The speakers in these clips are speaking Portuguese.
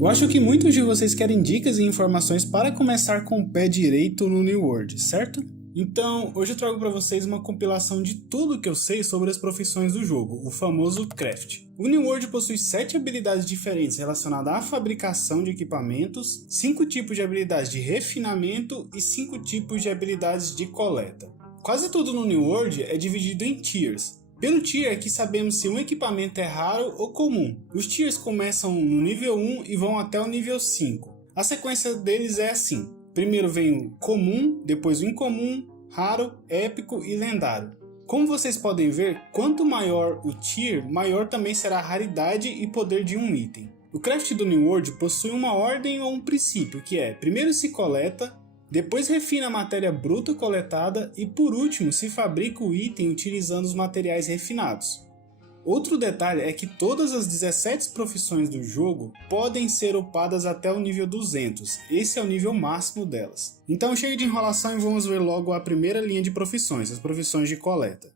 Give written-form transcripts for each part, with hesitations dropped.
Eu acho que muitos de vocês querem dicas e informações para começar com o pé direito no New World, certo? Então, hoje eu trago para vocês uma compilação de tudo que eu sei sobre as profissões do jogo, o famoso Craft. O New World possui 7 habilidades diferentes relacionadas à fabricação de equipamentos, 5 tipos de habilidades de refinamento e 5 tipos de habilidades de coleta. Quase tudo no New World é dividido em tiers. Pelo tier aqui sabemos se um equipamento é raro ou comum. Os tiers começam no nível 1 e vão até o nível 5. A sequência deles é assim. Primeiro vem o comum, depois o incomum, raro, épico e lendário. Como vocês podem ver, quanto maior o tier, maior também será a raridade e poder de um item. O craft do New World possui uma ordem ou um princípio, que é: primeiro se coleta, depois refina a matéria bruta coletada e por último se fabrica o item utilizando os materiais refinados. Outro detalhe é que todas as 17 profissões do jogo podem ser upadas até o nível 200, esse é o nível máximo delas. Então chega de enrolação e vamos ver logo a primeira linha de profissões, as profissões de coleta.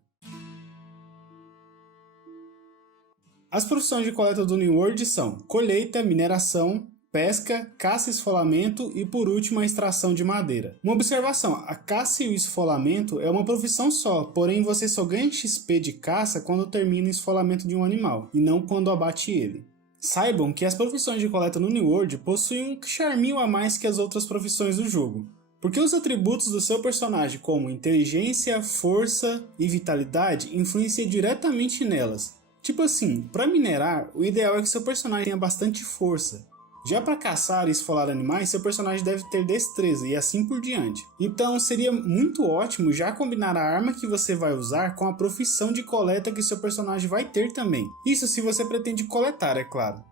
As profissões de coleta do New World são colheita, mineração, pesca, caça e esfolamento e por último a extração de madeira. Uma observação, a caça e o esfolamento é uma profissão só, porém você só ganha XP de caça quando termina o esfolamento de um animal, e não quando abate ele. Saibam que as profissões de coleta no New World possuem um charminho a mais que as outras profissões do jogo, porque os atributos do seu personagem como inteligência, força e vitalidade influenciam diretamente nelas. Tipo assim, para minerar, o ideal é que seu personagem tenha bastante força. Já para caçar e esfolar animais, seu personagem deve ter destreza e assim por diante. Então seria muito ótimo já combinar a arma que você vai usar com a profissão de coleta que seu personagem vai ter também. Isso se você pretende coletar, é claro.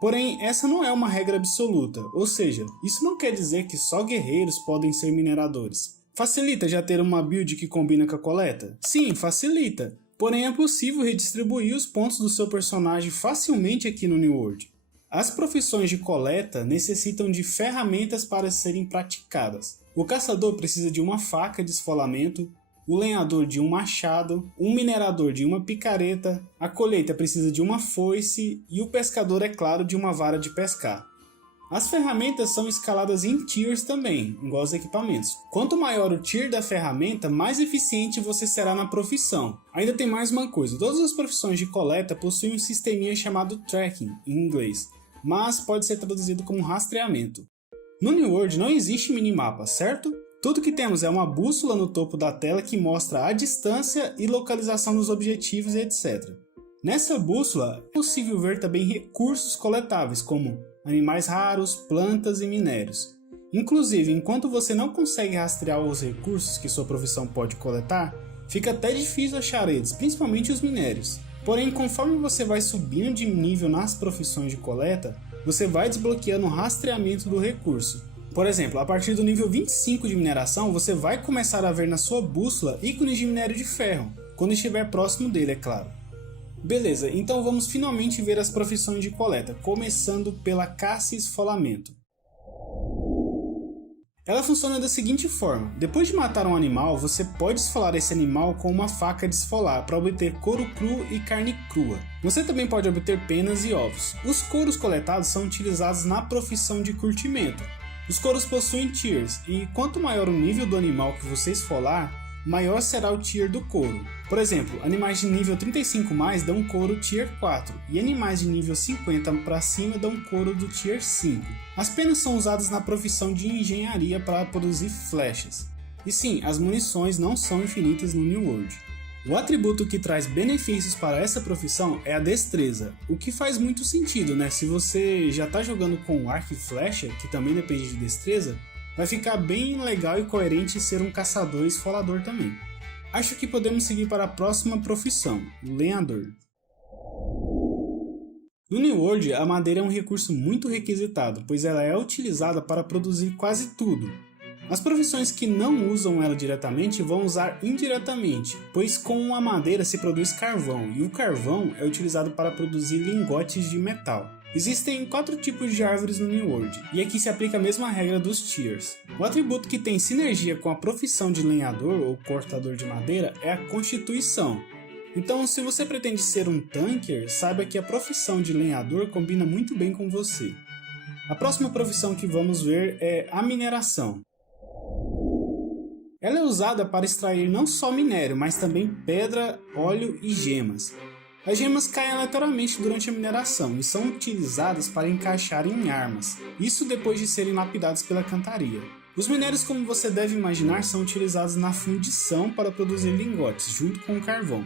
Porém, essa não é uma regra absoluta, ou seja, isso não quer dizer que só guerreiros podem ser mineradores. Facilita já ter uma build que combina com a coleta? Sim, facilita. Porém é possível redistribuir os pontos do seu personagem facilmente aqui no New World. As profissões de coleta necessitam de ferramentas para serem praticadas. O caçador precisa de uma faca de esfolamento, o lenhador de um machado, um minerador de uma picareta, a colheita precisa de uma foice e o pescador, é claro, de uma vara de pescar. As ferramentas são escaladas em tiers também, igual aos equipamentos. Quanto maior o tier da ferramenta, mais eficiente você será na profissão. Ainda tem mais uma coisa, todas as profissões de coleta possuem um sisteminha chamado tracking, em inglês, mas pode ser traduzido como rastreamento. No New World não existe minimapa, certo? Tudo que temos é uma bússola no topo da tela que mostra a distância e localização dos objetivos e etc. Nessa bússola é possível ver também recursos coletáveis como animais raros, plantas e minérios. Inclusive, enquanto você não consegue rastrear os recursos que sua profissão pode coletar, fica até difícil achar eles, principalmente os minérios. Porém, conforme você vai subindo de nível nas profissões de coleta, você vai desbloqueando o rastreamento do recurso. Por exemplo, a partir do nível 25 de mineração, você vai começar a ver na sua bússola ícones de minério de ferro, quando estiver próximo dele, é claro. Beleza, então vamos finalmente ver as profissões de coleta, começando pela caça e esfolamento. Ela funciona da seguinte forma: depois de matar um animal, você pode esfolar esse animal com uma faca de esfolar para obter couro cru e carne crua. Você também pode obter penas e ovos. Os couros coletados são utilizados na profissão de curtimento. Os couros possuem tiers, e quanto maior o nível do animal que você esfolar, maior será o tier do couro. Por exemplo, animais de nível 35+, dão couro tier 4, e animais de nível 50 para cima dão couro do tier 5. As penas são usadas na profissão de engenharia para produzir flechas. E sim, as munições não são infinitas no New World. O atributo que traz benefícios para essa profissão é a destreza, o que faz muito sentido, né? Se você já está jogando com arco e flecha, que também depende de destreza, vai ficar bem legal e coerente ser um caçador e esfolador também. Acho que podemos seguir para a próxima profissão, o lenhador. No New World, a madeira é um recurso muito requisitado, pois ela é utilizada para produzir quase tudo. As profissões que não usam ela diretamente vão usar indiretamente, pois com a madeira se produz carvão, e o carvão é utilizado para produzir lingotes de metal. Existem 4 tipos de árvores no New World, e aqui se aplica a mesma regra dos tiers. O atributo que tem sinergia com a profissão de lenhador ou cortador de madeira é a constituição. Então, se você pretende ser um tanker, saiba que a profissão de lenhador combina muito bem com você. A próxima profissão que vamos ver é a mineração. Ela é usada para extrair não só minério, mas também pedra, óleo e gemas. As gemas caem aleatoriamente durante a mineração e são utilizadas para encaixar em armas, isso depois de serem lapidadas pela cantaria. Os minérios, como você deve imaginar, são utilizados na fundição para produzir lingotes, junto com o carvão.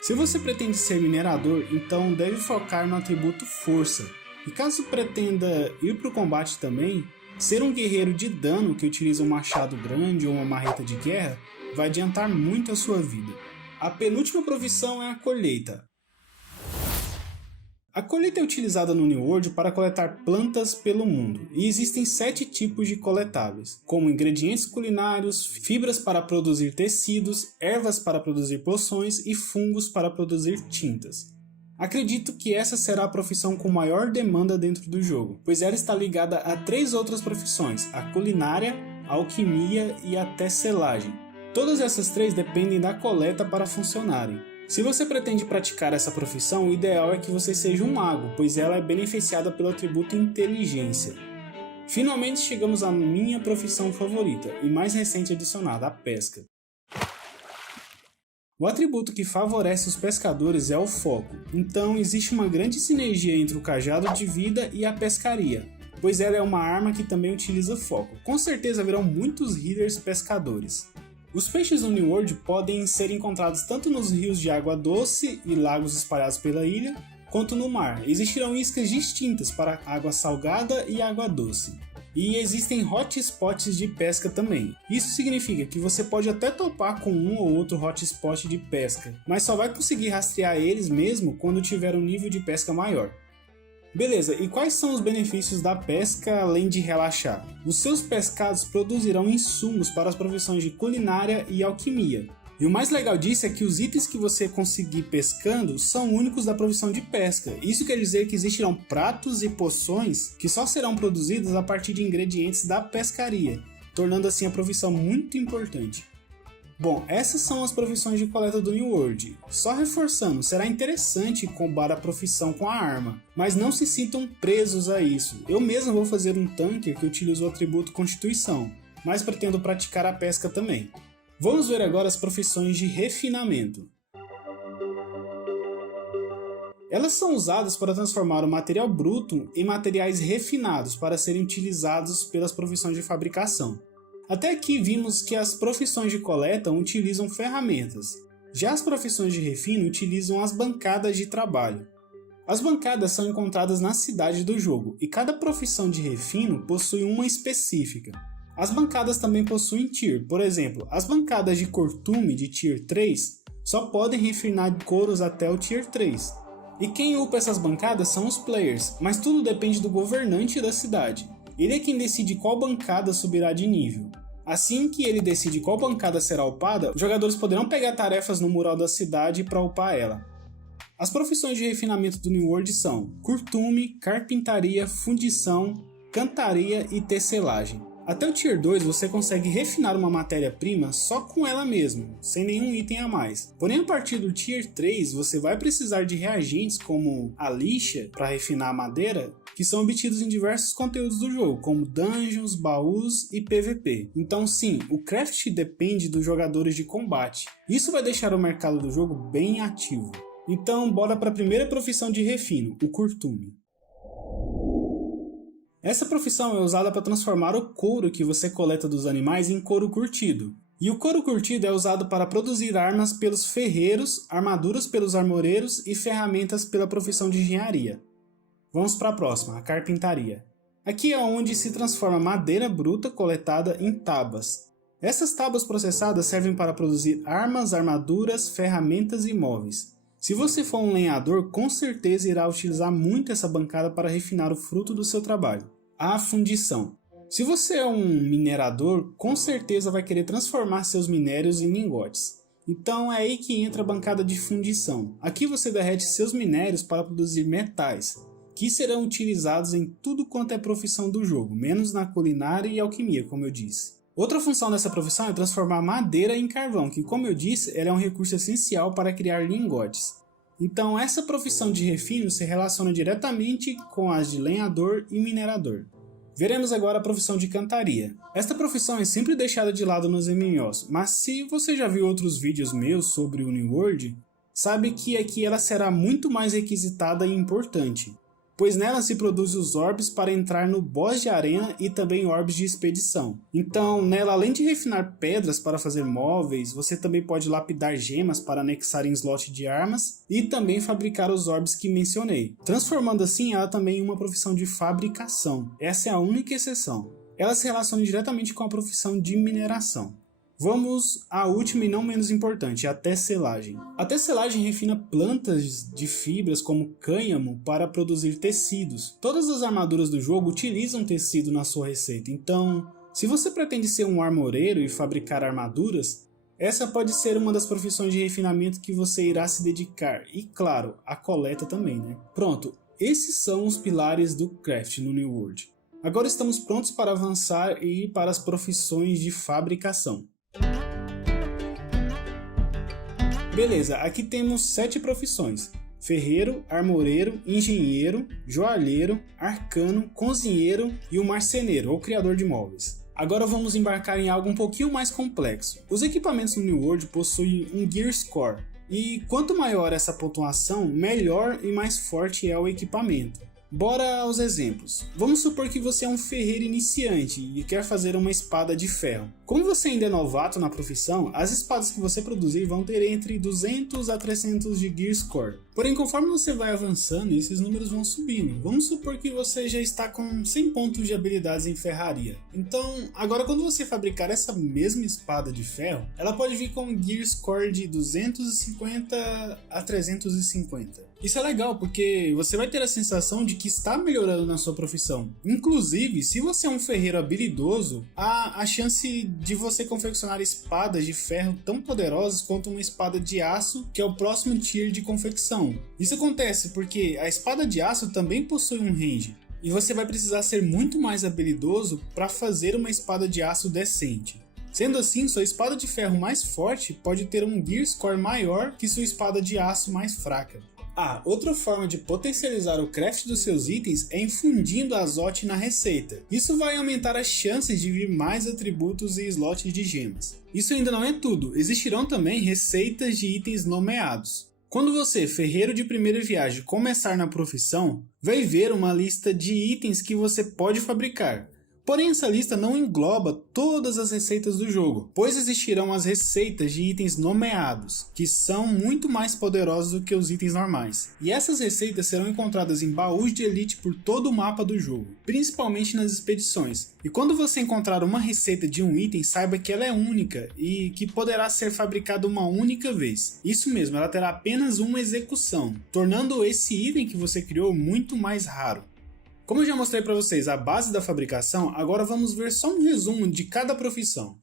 Se você pretende ser minerador, então deve focar no atributo força. E caso pretenda ir para o combate também, ser um guerreiro de dano que utiliza um machado grande ou uma marreta de guerra vai adiantar muito a sua vida. A penúltima profissão é a colheita. A colheita é utilizada no New World para coletar plantas pelo mundo, e existem 7 tipos de coletáveis, como ingredientes culinários, fibras para produzir tecidos, ervas para produzir poções e fungos para produzir tintas. Acredito que essa será a profissão com maior demanda dentro do jogo, pois ela está ligada a 3 outras profissões, a culinária, a alquimia e a tecelagem. Todas essas 3 dependem da coleta para funcionarem. Se você pretende praticar essa profissão, o ideal é que você seja um mago, pois ela é beneficiada pelo atributo inteligência. Finalmente chegamos à minha profissão favorita e mais recente adicionada, a pesca. O atributo que favorece os pescadores é o foco, então existe uma grande sinergia entre o cajado de vida e a pescaria, pois ela é uma arma que também utiliza foco. Com certeza haverão muitos healers pescadores. Os peixes do New World podem ser encontrados tanto nos rios de água doce e lagos espalhados pela ilha, quanto no mar. Existirão iscas distintas para água salgada e água doce. E existem hotspots de pesca também. Isso significa que você pode até topar com um ou outro hotspot de pesca, mas só vai conseguir rastrear eles mesmo quando tiver um nível de pesca maior. Beleza, e quais são os benefícios da pesca além de relaxar? Os seus pescados produzirão insumos para as profissões de culinária e alquimia. E o mais legal disso é que os itens que você conseguir pescando são únicos da profissão de pesca. Isso quer dizer que existirão pratos e poções que só serão produzidos a partir de ingredientes da pescaria, tornando assim a profissão muito importante. Bom, essas são as profissões de coleta do New World. Só reforçando, será interessante combar a profissão com a arma, mas não se sintam presos a isso. Eu mesmo vou fazer um tanker que utiliza o atributo Constituição, mas pretendo praticar a pesca também. Vamos ver agora as profissões de refinamento. Elas são usadas para transformar o material bruto em materiais refinados para serem utilizados pelas profissões de fabricação. Até aqui vimos que as profissões de coleta utilizam ferramentas, já as profissões de refino utilizam as bancadas de trabalho. As bancadas são encontradas na cidade do jogo e cada profissão de refino possui uma específica. As bancadas também possuem tier, por exemplo, as bancadas de cortume de tier 3 só podem refinar couros até o tier 3. E quem upa essas bancadas são os players, mas tudo depende do governante da cidade. Ele é quem decide qual bancada subirá de nível. Assim que ele decide qual bancada será upada, os jogadores poderão pegar tarefas no mural da cidade para upar ela. As profissões de refinamento do New World são curtume, carpintaria, fundição, cantaria e tecelagem. Até o Tier 2 você consegue refinar uma matéria-prima só com ela mesma, sem nenhum item a mais. Porém, a partir do Tier 3 você vai precisar de reagentes como a lixa para refinar a madeira, que são obtidos em diversos conteúdos do jogo, como dungeons, baús e PVP. Então sim, o craft depende dos jogadores de combate. Isso vai deixar o mercado do jogo bem ativo. Então bora para a primeira profissão de refino, o curtume. Essa profissão é usada para transformar o couro que você coleta dos animais em couro curtido. E o couro curtido é usado para produzir armas pelos ferreiros, armaduras pelos armoreiros e ferramentas pela profissão de engenharia. Vamos para a próxima, a carpintaria. Aqui é onde se transforma madeira bruta coletada em tábuas. Essas tábuas processadas servem para produzir armas, armaduras, ferramentas e móveis. Se você for um lenhador, com certeza irá utilizar muito essa bancada para refinar o fruto do seu trabalho. A fundição. Se você é um minerador, com certeza vai querer transformar seus minérios em lingotes. Então é aí que entra a bancada de fundição. Aqui você derrete seus minérios para produzir metais, que serão utilizados em tudo quanto é profissão do jogo, menos na culinária e alquimia, como eu disse. Outra função dessa profissão é transformar madeira em carvão, que como eu disse, ela é um recurso essencial para criar lingotes. Então essa profissão de refino se relaciona diretamente com as de lenhador e minerador. Veremos agora a profissão de cantaria. Esta profissão é sempre deixada de lado nos MMOs, mas se você já viu outros vídeos meus sobre o New World, sabe que aqui ela será muito mais requisitada e importante, pois nela se produz os orbes para entrar no boss de arena e também orbes de expedição. Então nela, além de refinar pedras para fazer móveis, você também pode lapidar gemas para anexar em slot de armas e também fabricar os orbes que mencionei, transformando assim ela também em uma profissão de fabricação. Essa é a única exceção. Ela se relaciona diretamente com a profissão de mineração. Vamos à última e não menos importante, a tecelagem. A tecelagem refina plantas de fibras como cânhamo para produzir tecidos. Todas as armaduras do jogo utilizam tecido na sua receita, então se você pretende ser um armoreiro e fabricar armaduras, essa pode ser uma das profissões de refinamento que você irá se dedicar, e claro, a coleta também, né? Pronto, esses são os pilares do craft no New World. Agora estamos prontos para avançar e ir para as profissões de fabricação. Beleza, aqui temos 7 profissões: ferreiro, armoreiro, engenheiro, joalheiro, arcano, cozinheiro e o marceneiro ou criador de móveis. Agora vamos embarcar em algo um pouquinho mais complexo. Os equipamentos no New World possuem um Gear Score, e quanto maior essa pontuação, melhor e mais forte é o equipamento. Bora aos exemplos. Vamos supor que você é um ferreiro iniciante e quer fazer uma espada de ferro. Como você ainda é novato na profissão, as espadas que você produzir vão ter entre 200 a 300 de Gear Score. Porém, conforme você vai avançando, esses números vão subindo. Vamos supor que você já está com 100 pontos de habilidades em ferraria. Então, agora quando você fabricar essa mesma espada de ferro, ela pode vir com um Gear Score de 250 a 350. Isso é legal porque você vai ter a sensação de que está melhorando na sua profissão. Inclusive, se você é um ferreiro habilidoso, há a chance de você confeccionar espadas de ferro tão poderosas quanto uma espada de aço, que é o próximo tier de confecção. Isso acontece porque a espada de aço também possui um range, e você vai precisar ser muito mais habilidoso para fazer uma espada de aço decente. Sendo assim, sua espada de ferro mais forte pode ter um Gear Score maior que sua espada de aço mais fraca. Outra forma de potencializar o craft dos seus itens é infundindo azote na receita. Isso vai aumentar as chances de vir mais atributos e slots de gemas. Isso ainda não é tudo, existirão também receitas de itens nomeados. Quando você, ferreiro de primeira viagem, começar na profissão, vai ver uma lista de itens que você pode fabricar. Porém, essa lista não engloba todas as receitas do jogo, pois existirão as receitas de itens nomeados, que são muito mais poderosos do que os itens normais. E essas receitas serão encontradas em baús de elite por todo o mapa do jogo, principalmente nas expedições. E quando você encontrar uma receita de um item, saiba que ela é única e que poderá ser fabricada uma única vez. Isso mesmo, ela terá apenas uma execução, tornando esse item que você criou muito mais raro. Como eu já mostrei para vocês a base da fabricação, agora vamos ver só um resumo de cada profissão.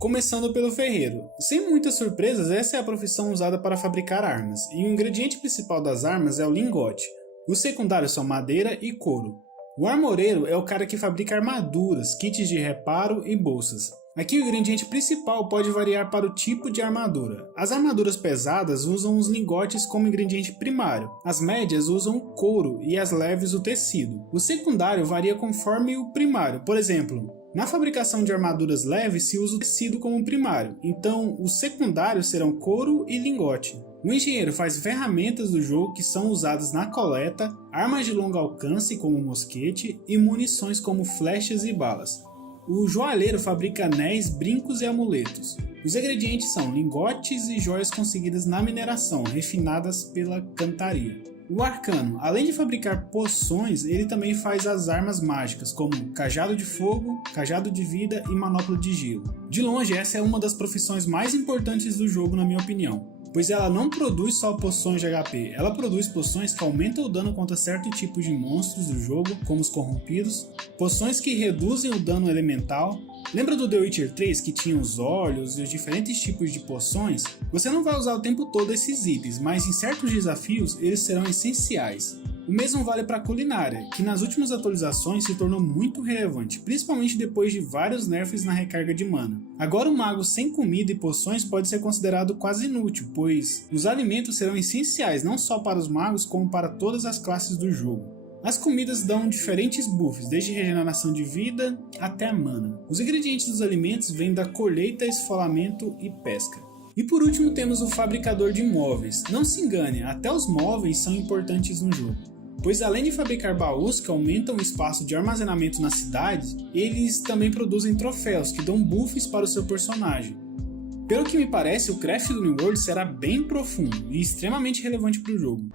Começando pelo ferreiro. Sem muitas surpresas, essa é a profissão usada para fabricar armas, e o ingrediente principal das armas é o lingote. Os secundários são madeira e couro. O armoreiro é o cara que fabrica armaduras, kits de reparo e bolsas. Aqui o ingrediente principal pode variar para o tipo de armadura. As armaduras pesadas usam os lingotes como ingrediente primário, as médias usam o couro e as leves o tecido. O secundário varia conforme o primário, por exemplo, na fabricação de armaduras leves se usa o tecido como primário, então os secundários serão couro e lingote. O engenheiro faz ferramentas do jogo que são usadas na coleta, armas de longo alcance como mosquete e munições como flechas e balas. O joalheiro fabrica anéis, brincos e amuletos. Os ingredientes são lingotes e joias conseguidas na mineração, refinadas pela cantaria. O arcano, além de fabricar poções, ele também faz as armas mágicas, como cajado de fogo, cajado de vida e manopla de gelo. De longe, essa é uma das profissões mais importantes do jogo, na minha opinião, pois ela não produz só poções de HP, ela produz poções que aumentam o dano contra certo tipo de monstros do jogo, como os corrompidos, poções que reduzem o dano elemental. Lembra do The Witcher 3 que tinha os olhos e os diferentes tipos de poções? Você não vai usar o tempo todo esses itens, mas em certos desafios eles serão essenciais. O mesmo vale para a culinária, que nas últimas atualizações se tornou muito relevante, principalmente depois de vários nerfs na recarga de mana. Agora um mago sem comida e poções pode ser considerado quase inútil, pois os alimentos serão essenciais não só para os magos como para todas as classes do jogo. As comidas dão diferentes buffs, desde regeneração de vida até mana. Os ingredientes dos alimentos vêm da colheita, esfolamento e pesca. E por último temos o fabricador de móveis. Não se engane, até os móveis são importantes no jogo, pois além de fabricar baús que aumentam o espaço de armazenamento na cidade, eles também produzem troféus que dão buffs para o seu personagem. Pelo que me parece, o craft do New World será bem profundo e extremamente relevante para o jogo.